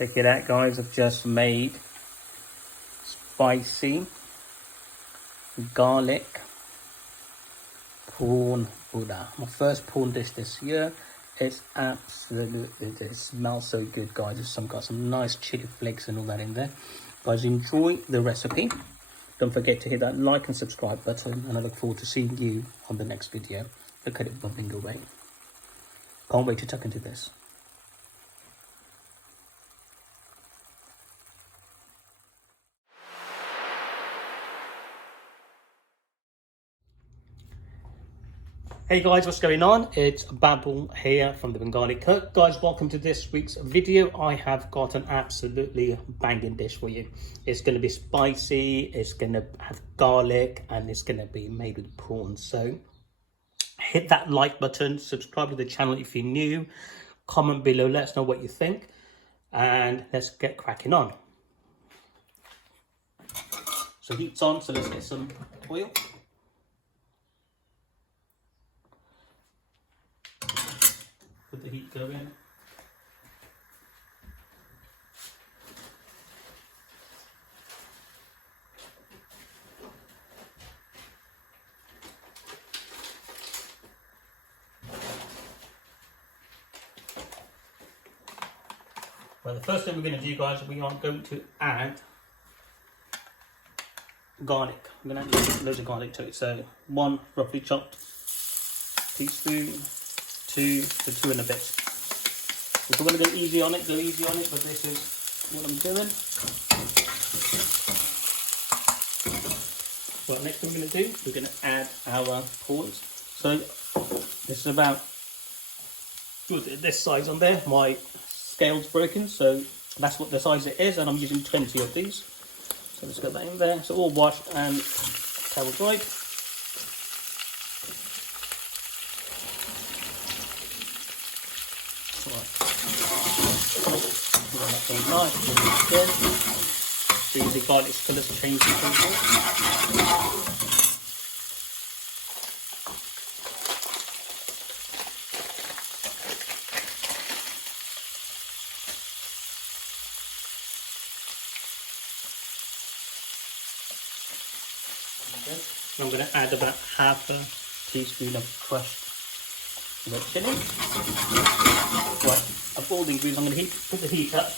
Check it out, guys. I've just made spicy garlic prawn Bhuna. My first prawn dish this year. It's absolutely, it smells so good, guys. It's got some nice chili flakes and all that in there. Guys, enjoy the recipe. Don't forget to hit that like and subscribe button, and I look forward to seeing you on the next video. Look at it bubbling away. Can't wait to tuck into this. Hey guys, what's going on? It's Babul here from the Bengali Cook. Guys, welcome to this week's video. I have got an absolutely banging dish for you. It's going to be spicy, it's going to have garlic, and it's going to be made with prawns. So hit that like button, subscribe to the channel if you're new, comment below, let us know what you think, and let's get cracking on. So heat's on, so let's get some oil. Put the heat going. Well, the first thing we're going to do, guys, we are going to add garlic. I'm going to add loads of garlic to it. So 1 roughly chopped teaspoon. 2 and a bit. If we're going to go easy on it, but this is what I'm doing. Well, next thing we're going to do, we're going to add our prawns. So this is about this size on there. My scale's broken, so that's what the size it is, and I'm using 20 of these. So let's get that in there. So all washed and towel dried. Nice, good. So the garlic's colour change the control. I'm going to add about half a teaspoon of crushed red chilli. Right, of all the ingredients, I'm going to put the heat up.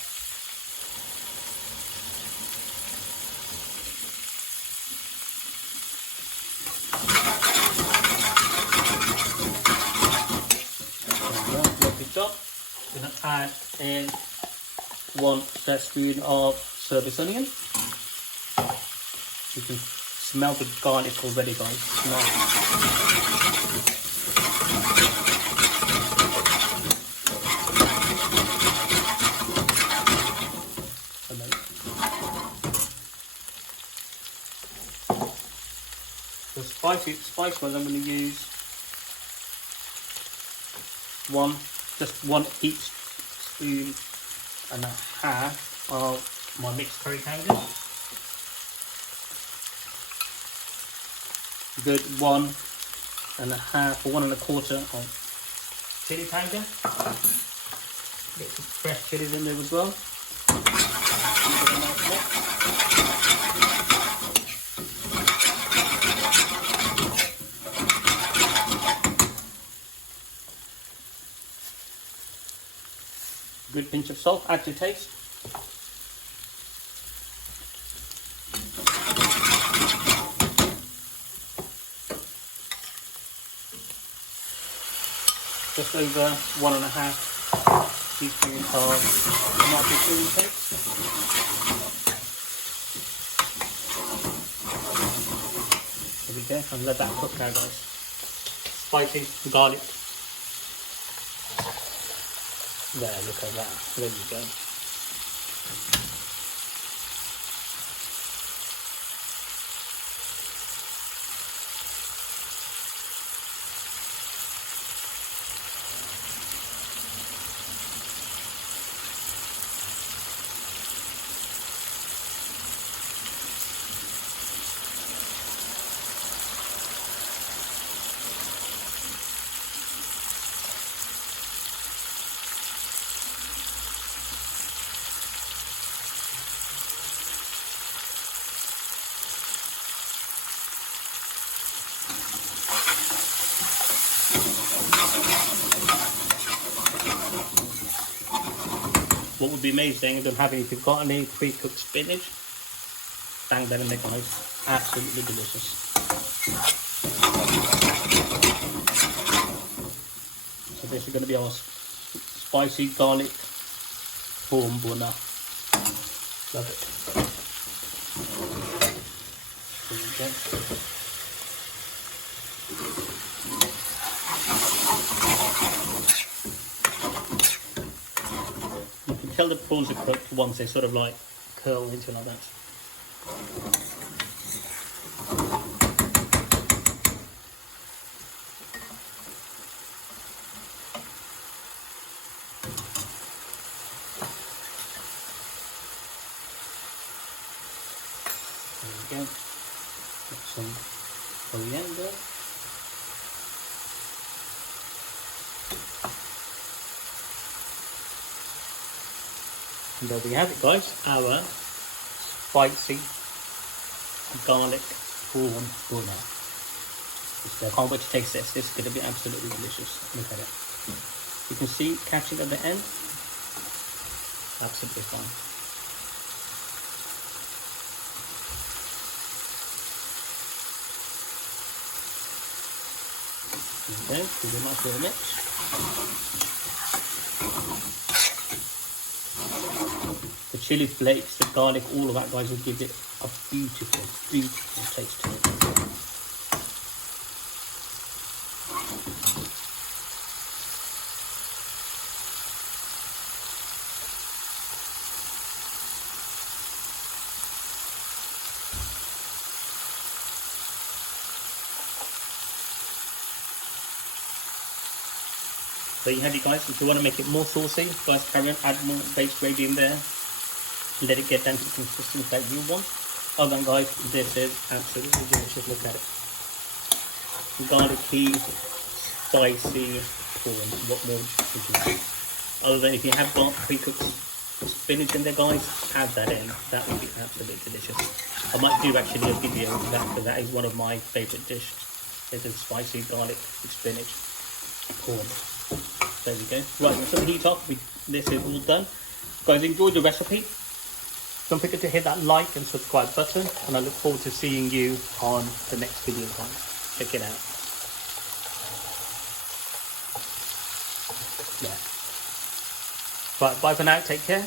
I'm going to add in 1 tablespoon of service onion. You can smell the garlic already, guys. Smell. The spice ones, I'm going to use just 1 each spoon and a half of my mixed curry powder. Good 1 and a half or 1 1/4 of chili powder. Get some fresh chilies in there as well. Good pinch of salt, add to taste. Just over 1 1/2 teaspoon of tomato chili paste. There we go, and let that cook now, guys. Spicy garlic. There, look at that. There you go. what would be amazing, I don't have any, if you've got any pre-cooked spinach, bang that in there, guys. Absolutely delicious. So this is going to be our spicy garlic prawn bhuna. Love it. There you go. You can tell the prawns are cooked once they sort of like curl into like that. There we go. Got some coriander. And there we have it, guys, our spicy garlic prawn bhuna. I can't wait to taste this. This is going to be absolutely delicious. Look at it. You can see catching at the end. Absolutely fine. Okay, give it a nice little mix. The chili flakes, the garlic, all of that, guys, will give it a beautiful, beautiful taste to it. There you have it, guys. If you want to make it more saucy, guys, carry on, add more base gravy in there. Let it get down to the consistency that you want. Other than, guys, this is absolutely delicious. Look at it. Garlicky, spicy prawn. What more would you like? Other than if you have got pre-cooked spinach in there, guys, add that in. That would be absolutely delicious. I might do actually a video of that, because that is one of my favourite dishes. It is spicy garlic with spinach prawn. There we go. Right, we're going to heat up. This is all done. Guys, enjoy the recipe. Don't forget to hit that like and subscribe button, and I look forward to seeing you on the next video, guys. Check it out. Yeah. Right, bye for now. Take care.